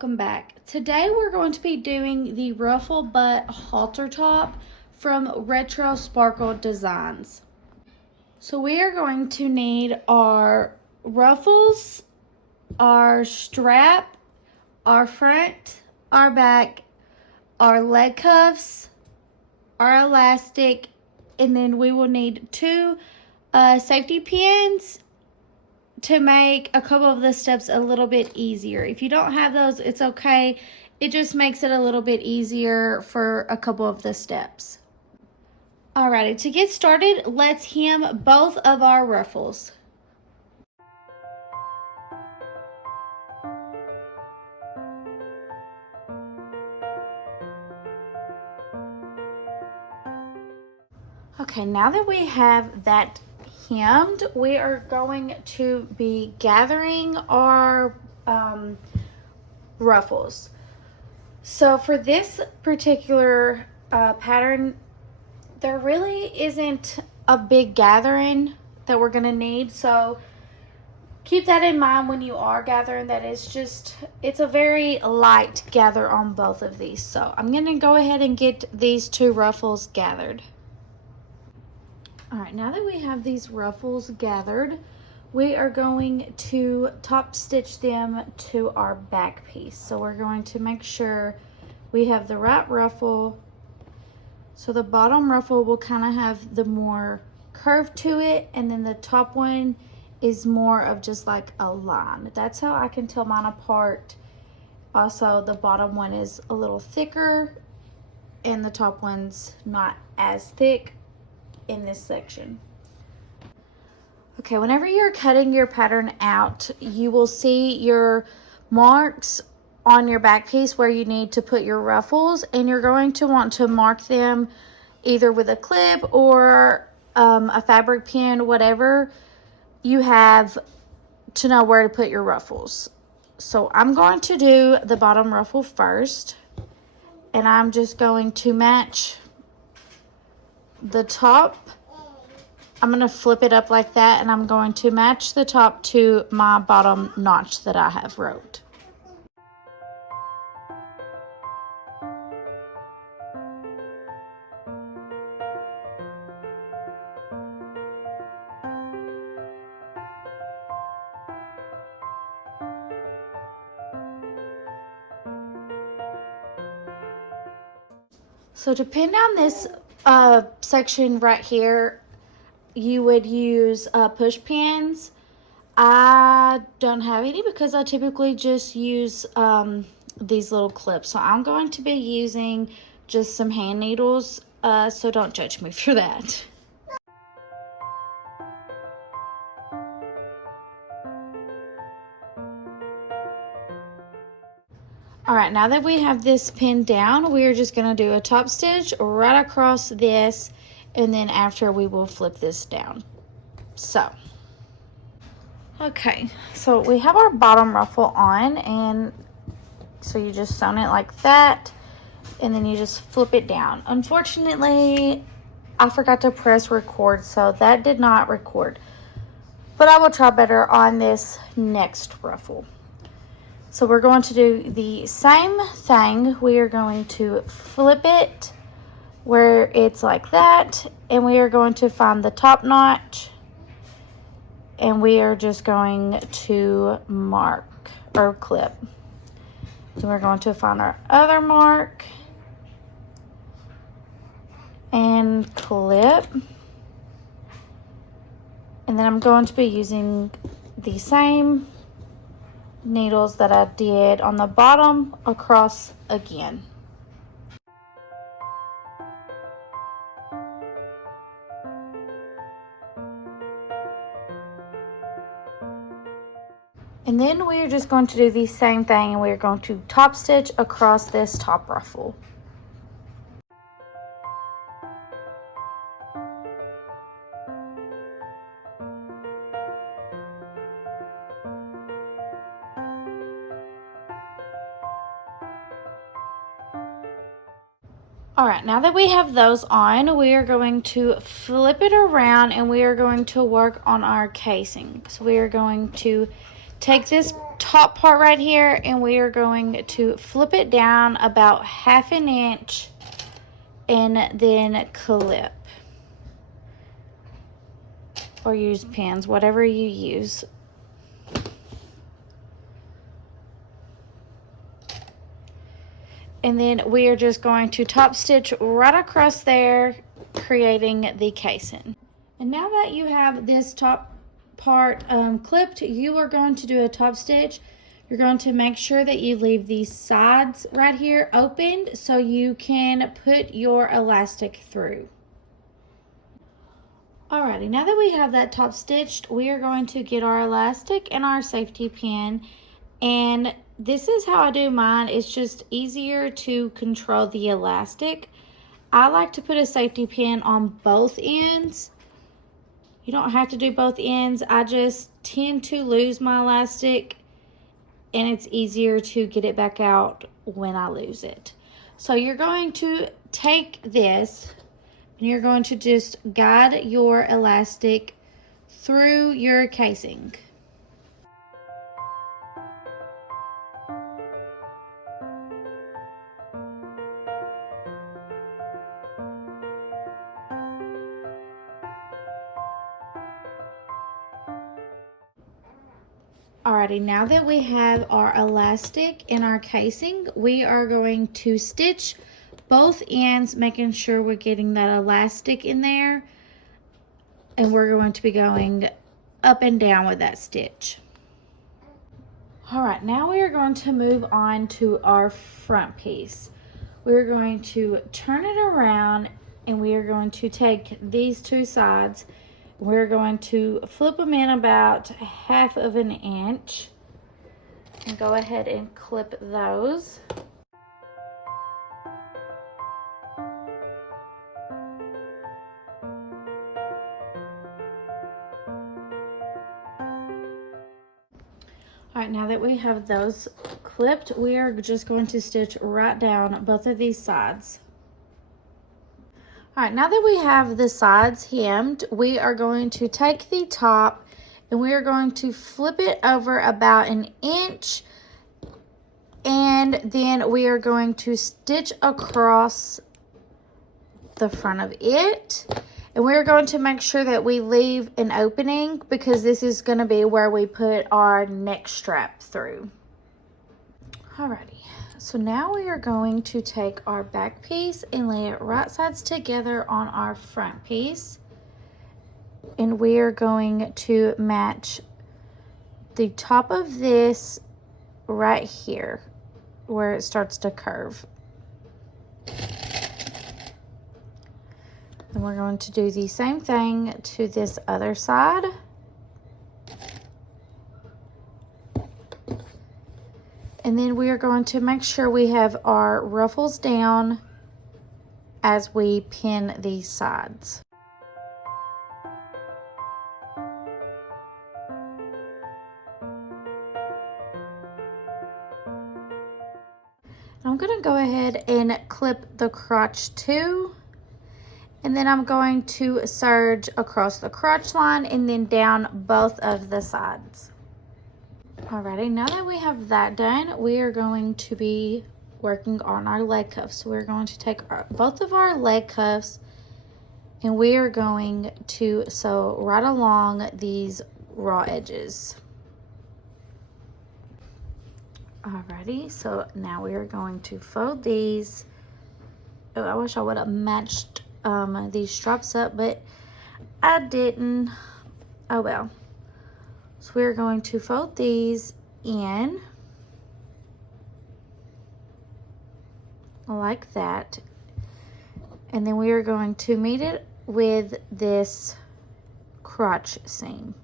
welcome back. Today we're going to be doing the ruffle butt halter top from Retro Sparkle Designs. So we are going to need our ruffles, our strap, our front, our back, our leg cuffs, our elastic, and then we will need two safety pins to make a couple of the steps a little bit easier. If you don't have those, it's okay. It just makes it a little bit easier for a couple of the steps. Alrighty, to get started, let's hem both of our ruffles. Okay, now that we have that hemmed, we are going to be gathering our ruffles. So for this particular pattern, there really isn't a big gathering that we're going to need, so keep that in mind when you are gathering. That it's a very light gather on both of these. So I'm going to go ahead and get these two ruffles gathered. Alright, now that we have these ruffles gathered, we are going to top stitch them to our back piece. So we're going to make sure we have the right ruffle. So the bottom ruffle will kind of have the more curve to it, and then the top one is more of just like a line. That's how I can tell mine apart. Also, the bottom one is a little thicker and the top one's not as thick in this section. Okay, whenever you're cutting your pattern out, you will see your marks on your back piece where you need to put your ruffles, and you're going to want to mark them either with a clip or a fabric pin, whatever you have to know where to put your ruffles. So I'm going to do the bottom ruffle first, and I'm just going to match the top. I'm going to flip it up like that, and I'm going to match the top to my bottom notch that I have wrote. So to pin down this section right here, you would use push pins. I don't have any because I typically just use these little clips. So I'm going to be using just some hand needles, so don't judge me for that. Alright, now that we have this pinned down, we are just going to do a top stitch right across this, and then after we will flip this down. So, okay, so we have our bottom ruffle on, and so you just sewn it like that, and then you just flip it down. Unfortunately, I forgot to press record, so that did not record, but I will try better on this next ruffle. So we're going to do the same thing. We are going to flip it where it's like that, and we are going to find the top notch, and we are just going to mark or clip. Then we're going to find our other mark and clip, and then I'm going to be using the same needles that I did on the bottom across again. And then we are just going to do the same thing, and we are going to top stitch across this top ruffle. All right, now that we have those on, we are going to flip it around and we are going to work on our casing. So we are going to take this top part right here, and we are going to flip it down about 1/2 inch and then clip. Or use pins, whatever you use. And then we are just going to top stitch right across there, creating the casing. And now that you have this top part clipped, you are going to do a top stitch. You're going to make sure that you leave these sides right here opened so you can put your elastic through. Alrighty, now that we have that top stitched, we are going to get our elastic and our safety pin. And this is how I do mine. It's just easier to control the elastic. I like to put a safety pin on both ends. You don't have to do both ends. I just tend to lose my elastic, and it's easier to get it back out when I lose it. So you're going to take this, and you're going to just guide your elastic through your casing. Alrighty, now that we have our elastic in our casing, we are going to stitch both ends, making sure we're getting that elastic in there, and we're going to be going up and down with that stitch. All right, now we are going to move on to our front piece. We're going to turn it around, and we are going to take these two sides. We're going to flip them in about 1/2 inch and go ahead and clip those. All right, now that we have those clipped, we are just going to stitch right down both of these sides. All right, now that we have the sides hemmed, we are going to take the top and we are going to flip it over about 1 inch, and then we are going to stitch across the front of it. And we're going to make sure that we leave an opening because this is going to be where we put our neck strap through. Alrighty, so now we are going to take our back piece and lay it right sides together on our front piece. And we are going to match the top of this right here where it starts to curve. And we're going to do the same thing to this other side. And then we are going to make sure we have our ruffles down as we pin these sides. I'm going to go ahead and clip the crotch too. And then I'm going to serge across the crotch line and then down both of the sides. Alrighty, now that we have that done, we are going to be working on our leg cuffs. So we're going to take both of our leg cuffs and we are going to sew right along these raw edges. Alrighty, so now we are going to fold these. Oh, I wish I would have matched these straps up, but I didn't. Oh well. So we're going to fold these in like that, and then we are going to meet it with this crotch seam.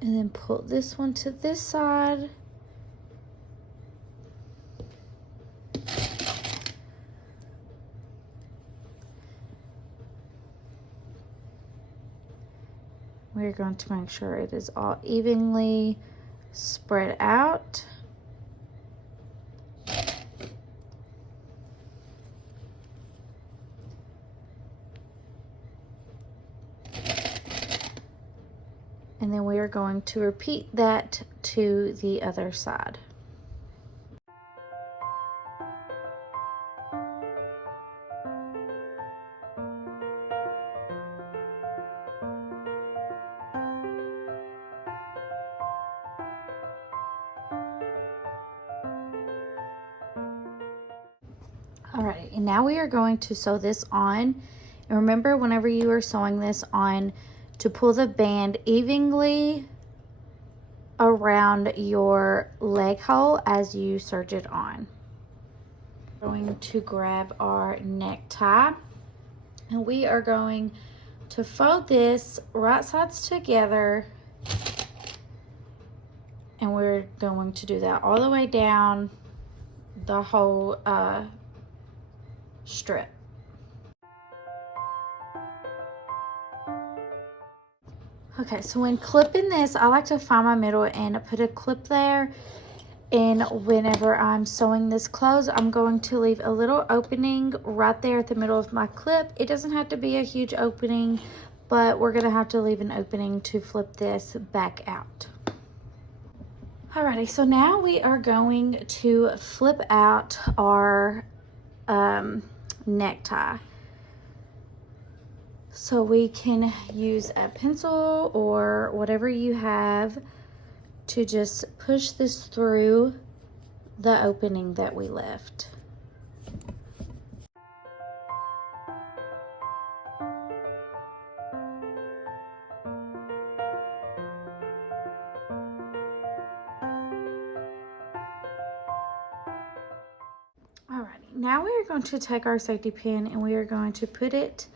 And then pull this one to this side. We're going to make sure it is all evenly spread out. And then we are going to repeat that to the other side. Alright, and now we are going to sew this on. And remember, whenever you are sewing this on, to pull the band evenly around your leg hole as you serge it on. We're going to grab our necktie, and we are going to fold this right sides together, and we're going to do that all the way down the whole strip. Okay, so when clipping this, I like to find my middle and put a clip there. And whenever I'm sewing this close, I'm going to leave a little opening right there at the middle of my clip. It doesn't have to be a huge opening, but we're gonna have to leave an opening to flip this back out. Alrighty, so now we are going to flip out our necktie. So we can use a pencil or whatever you have to just push this through the opening that we left. Alrighty, now we are going to take our safety pin and we are going to put it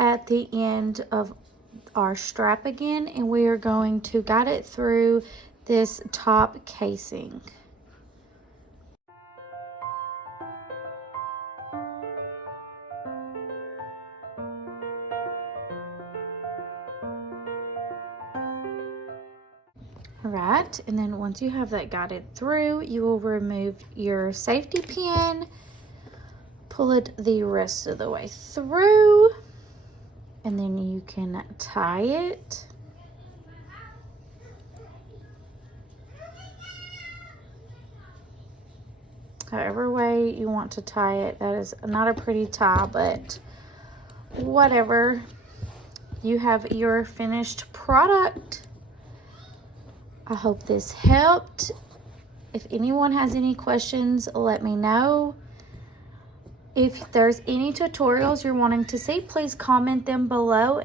at the end of our strap again, and we are going to guide it through this top casing. Alright, and then once you have that guided through, you will remove your safety pin, pull it the rest of the way through, and then you can tie it. However way you want to tie it. That is not a pretty tie, but whatever. You have your finished product. I hope this helped. If anyone has any questions, let me know. If there's any tutorials you're wanting to see, please comment them below.